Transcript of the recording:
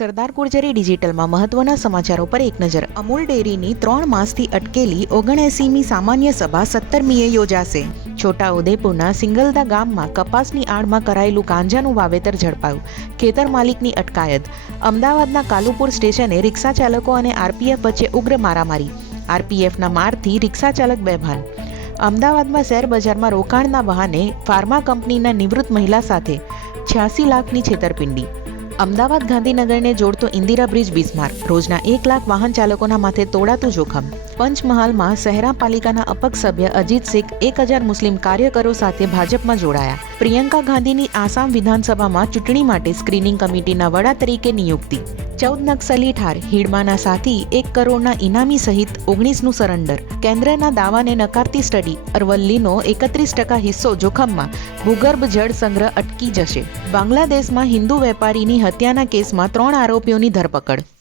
સરદાર ગુર્જરી ડિજિટલમાં મહત્વના સમાચારો પર એક નજર. અમૂલ ડેરીની 3 માસથી અટકેલી 79મી સામાન્ય સભા 17મીએ યોજાશે. છોટાઉદેપુરના સિંગલદા ગામમાં કપાસની આડમાં કરાયેલું ગાંજાનું વાવેતર ઝડપાયું. ખેતર માલિકની અટકાયત. અમદાવાદના કાલુપુર સ્ટેશને રિક્ષા ચાલકો અને આરપીએફ વચ્ચે ઉગ્ર મારામારી. આરપીએફના મારથી રિક્ષા ચાલક બેભાન. અમદાવાદમાં શેર બજારમાં રોકાણના બહાને ફાર્મા કંપનીના નિવૃત્ત મહિલા સાથે 86 લાખની છેતરપિંડી. અમદાવાદ ગાંધીનગરને જોડતો ઇન્દિરા બ્રિજ બિસ્માર. રોજના 1 લાખ વાહન ચાલકોના માથે તોડાતું જોખમ. પંચમહાલમાં શહેરા પાલિકાના અપક્ષ સભ્ય અજીત શેખ 1000 મુસ્લિમ કાર્યકરો સાથે ભાજપમાં જોડાયા. પ્રિયંકા ગાંધીની આસામ વિધાનસભામાં ચૂંટણી માટે સ્ક્રીનિંગ કમિટીના વડા તરીકે નિયુક્તિ. 14 નક્સલી ઠાર. હીડમાના સાથી 1 કરોડના ઇનામી સહિત 19નું સરેન્ડર. કેન્દ્રના દાવાને નકારતી સ્ટડી. અરવલ્લીનો 31% હિસ્સો જોખમમાં. ભૂગર્ભ જળ સંગ્રહ અટકી જશે. બાંગ્લાદેશમાં હિન્દુ વેપારીની હત્યાના કેસમાં 3 આરોપીઓની ધરપકડ.